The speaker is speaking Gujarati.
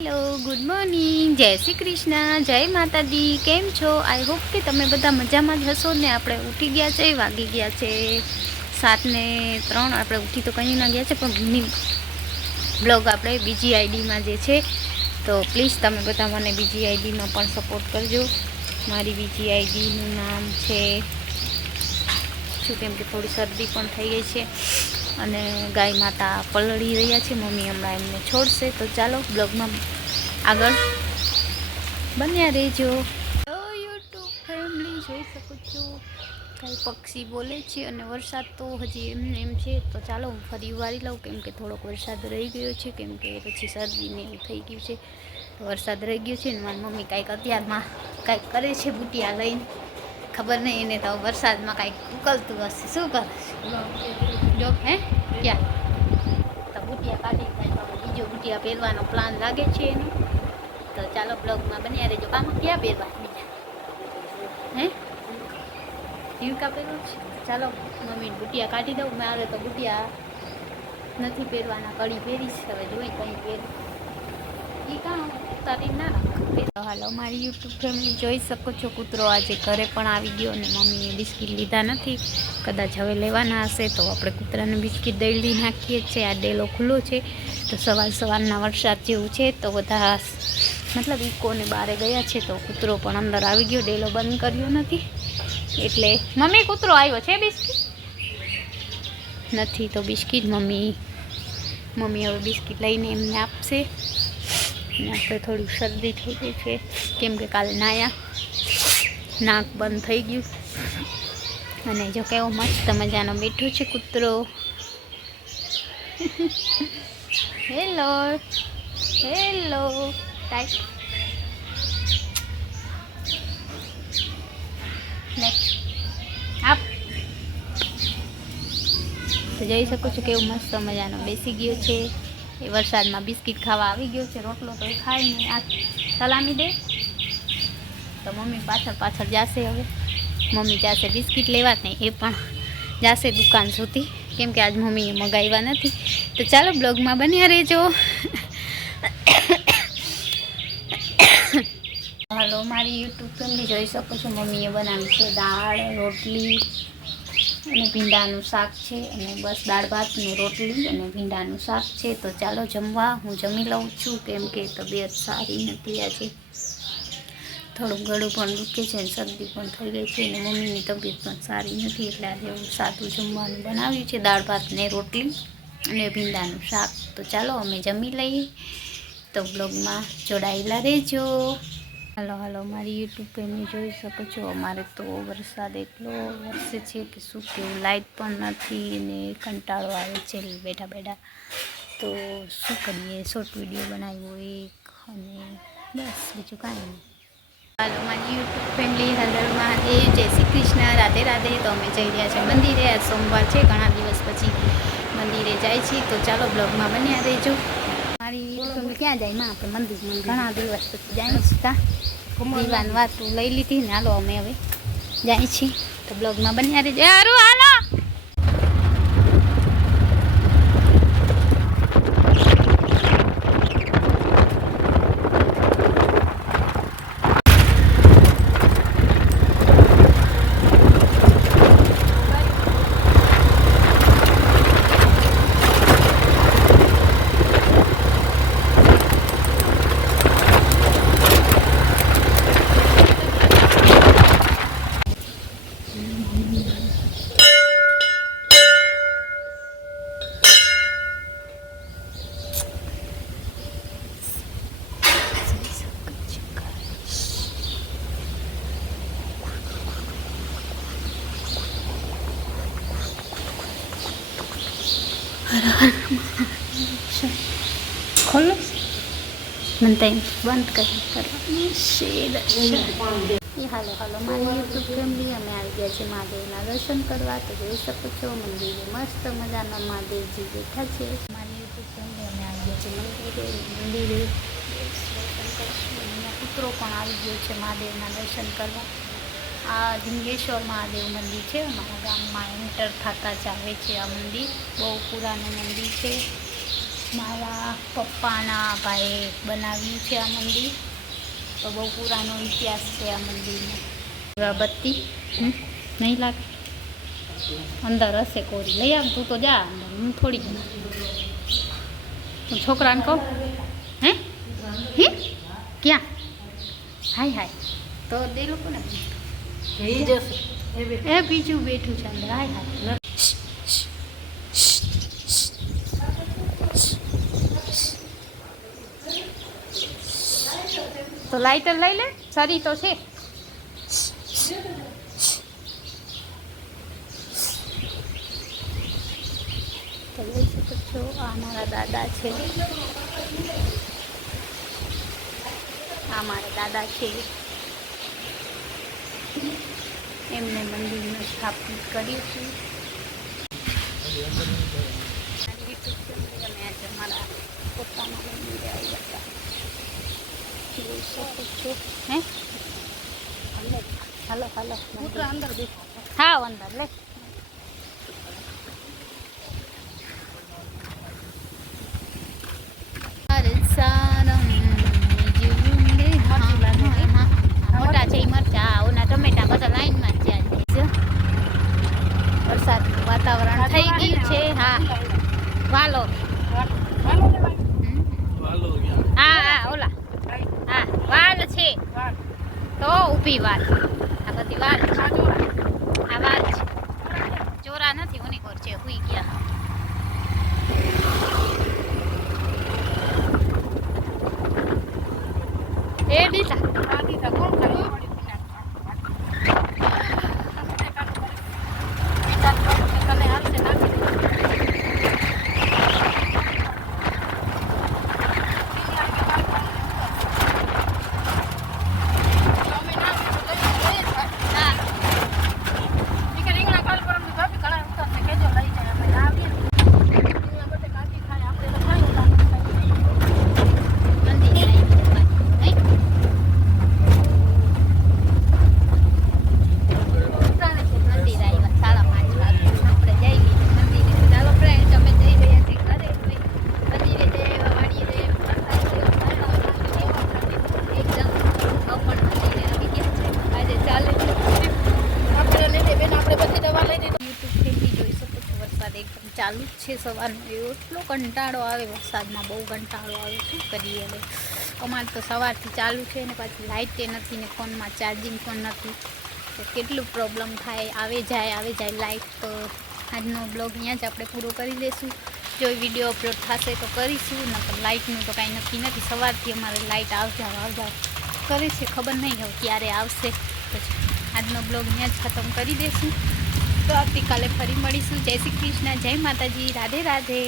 હેલો, ગુડ મોર્નિંગ, જય શ્રી કૃષ્ણ, જય માતાજી. કેમ છો? આઈ હોપ કે તમે બધા મજામાં જ હશો ને. આપણે ઉઠી ગયા છે, વાગી ગયા છે 7:03. આપણે ઉઠી તો કંઈ ના ગયા છે, પણ બ્લોગ આપણે બીજી આઈડીમાં જે છે, તો પ્લીઝ તમે બધા મને બીજી આઈડીમાં પણ સપોર્ટ કરજો. મારી બીજી આઈડીનું નામ છે કેમ કે થોડી શરદી પણ થઈ ગઈ છે અને ગાય માતા પલળી રહ્યા છે. મમ્મી હમણાં એમને છોડશે. તો ચાલો બ્લોગમાં આગળ બન્યા રહેજો. યુટ્યુબ ફેમિલી જોઈ શકો છો, કાંઈ પક્ષી બોલે છે અને વરસાદ તો હજી એમને એમ છે. તો ચાલો હું ફરી વારી લઉં, કેમ કે થોડોક વરસાદ રહી ગયો છે, કેમ કે પછી શરદીને એવું થઈ ગયું છે. તો વરસાદ રહી ગયો છે ને મારી મમ્મી કાંઈક અત્યારમાં કાંઈક કરે છે બુટિયા લઈને. ખબર નહીં, એને તો વરસાદમાં કાંઈક ઉકલતું હશે. શું કરે જો હે ક્યાં તો બુટિયા કાઢી કાઢી બીજો બુટિયા પહેરવાનો પ્લાન લાગે છે એનો. તો ચાલો બ્લોગમાં બન્યા રહેજો. કામ ક્યાં પહેરવા બીજા હે હિવકા પહેરવું છે. ચાલો મમ્મીને બુટિયા કાઢી દઉં. મારે તો બુટિયા નથી પહેરવાના, કડી પહેરીશ. હવે જોઈ કંઈ પહેર એ કાં તારી ના રાખ. હાલો, મારી યુટ્યુબ ફેમિલી જોઈ શકો છો, કૂતરો આજે ઘરે પણ આવી ગયો અને મમ્મીએ બિસ્કિટ લીધા નથી. કદાચ હવે લેવાના હશે તો આપણે કૂતરાને બિસ્કિટ દઈ નાખીએ છીએ. આ ડેલો ખુલ્લો છે, તો સવારના વરસાદ જેવું છે, તો બધા મતલબ ઈકોને બહાર ગયા છે. તો કૂતરો પણ અંદર આવી ગયો, ડેલો બંધ કર્યો નથી એટલે. મમ્મી કૂતરો આવ્યો છે, બિસ્કિટ નથી તો બિસ્કિટ મમ્મી હવે બિસ્કિટ લઈને એમને આપશે. અને આપણે થોડી શરદી થઈ ગઈ છે, કેમ કે કાલે નાયા, નાક બંધ થઈ ગયું. અને જો કેવો મસ્ત મજાનો બેઠો છે કૂતરો. હેલો હેલો ટાઈટ આપ તો જોઈ શકો છો કેવું મસ્ત મજાનો બેસી ગયો છે. એ વરસાદમાં બિસ્કિટ ખાવા આવી ગયો છે. રોટલો તો એ ખાય નહીં. આ સલામી દે તો મમ્મી પાછળ જશે. હવે મમ્મી જશે બિસ્કિટ લેવા, નહીં એ પણ જશે દુકાન સુધી, કેમ કે આજ મમ્મીએ મગાવ્યા નથી. તો ચાલો બ્લોગમાં બન્યા રહેજો. હાલો, મારી યુટ્યુબ ફેમિલી જોઈ શકો છો, મમ્મીએ બનાવી છે દાળ, રોટલી અને ભીંડાનું શાક છે. અને બસ દાળ ભાત ને રોટલી અને ભીંડાનું શાક છે. તો ચાલો જમવા. હું જમી લઉં છું, કેમ કે તબિયત સારી નથી આજે. થોડું ગળું પણ દુખે છે અને શરદી પણ થઈ ગઈ છે અને મમ્મીની તબિયત પણ સારી નથી. એટલે આજે હું સાદું જમવાનું બનાવ્યું છે, દાળ ભાત ને રોટલી અને ભીંડાનું શાક. તો ચાલો અમે જમી લઈએ. તો બ્લોગમાં જોડાયેલા રહેજો. હાલો, મારી યુટ્યુબ ફેમિલી જોઈ શકો છો, અમારે તો વરસાદ એટલો વરસે છે કે શું કેવું. લાઇટ પણ નથી અને કંટાળો આવે છે બેઠા. તો શું કરીએ, શોર્ટ વિડીયો બનાવ્યો એક, અને બસ બીજું કાંઈ નહીં. હાલો, મારી યુટ્યુબ ફેમિલી, હર મહાદેવ, જય શ્રી કૃષ્ણ, રાધે રાધે. તો અમે જઈ રહ્યા છીએ મંદિરે. આજ સોમવાર છે, ઘણા દિવસ પછી મંદિરે જાય છે. તો ચાલો બ્લોગમાં બન્યા રહેજો. મારી ફેમિલી ક્યાં જાય માં? આપણે મંદિરમાં ઘણા દિવસ પછી જાય છીએ. દીવાની વાત લઈ લીધી ને. હાલો અમે હવે જાય છીએ. તો બ્લોગમાં બન્યા રહેજો. હાલો. ખોલો મને ત્યાં બંધ કરી કરવાનું છે. હાલો, મારી યુટ્યુબ ફેમિલી, અમે આવી ગયા છીએ મહાદેવના દર્શન કરવા. તો જોઈ શકો છો, મંદિરે મસ્ત મજાના મહાદેવજી બેઠા છે. મારી યુટ્યુબ ફેમિલી, અમે આવી ગયા છીએ મંદિરે દર્શન કરશું. અહીંયા કૂતરો પણ આવી ગયો છે મહાદેવના દર્શન કરવા. આ લિંગેશ્વર મહાદેવ મંદિર છે, અમારા ગામમાં એન્ટર થતા જ આવે છે આ મંદિર. બહુ પુરાનું મંદિર છે. મારા પપ્પાના ભાઈએ બનાવ્યું છે આ મંદિર. તો બહુ પુરાનો ઇતિહાસ છે આ મંદિરનો. અગરબત્તી નહીં લાગે, અંદર હશે કોરી. લઈ આવ તું તો જા અંદર, હું થોડી હું છોકરાને કહું. હે હે ક્યાં? હાય હાય તો દે લોકો ને એ બીજું બેઠું છે અંદર. હાય હાય તો લાઇટર લઈ લે, સરી તો છે. તો લઈ શકો છો. આ મારા દાદા છે, આ મારા દાદા છે. એમને મંદિરનું સ્થાપિત કર્યું છે. અમે આજે મારા પોતાના મંદિરે આવ્યા હતા. જોઈ શકો છો. હે હાલો હાલો અંદર બેઠો. હા અંદર લે. મોટા છે મરચા, ઓના ટમેટા બધા લાઈનમાં જ છે. વરસાદનું વાતાવરણ થઈ ગયું છે. હા વાલો, હા હા ઓલા હા વાલ છે તો ઊભી વાલ. આ બધી વાલ છે. આ વાલ છે, ચોરા નથી. ઓની કોર છે હુઈ ગયા. એ દીધા કોણ ખાય? ચાલુ જ છે સવારનો. એટલો કંટાળો આવે વરસાદમાં, બહુ કંટાળો આવે. શું કરીએ હવે? અમારે તો સવારથી ચાલુ છે ને પાછી લાઇટ નથી ને ફોનમાં ચાર્જિંગ પણ નથી. તો કેટલું પ્રોબ્લેમ થાય. આવે જાય લાઇટ. તો આજનો બ્લોગ અહીંયા જ આપણે પૂરો કરી દઈશું. જો વિડીયો અપલોડ થશે તો કરીશું, નકર લાઇટનું તો કાંઈ નક્કી નથી. સવારથી અમારે લાઇટ આવજાવ કરે છે, ખબર નહીં હવે ક્યારે આવશે. પછી આજનો બ્લોગ અહીંયા જ ખતમ કરી દઈશું. તો આવતીકાલે ફરી મળીશું. જય શ્રી કૃષ્ણ, જય માતાજી, રાધે રાધે.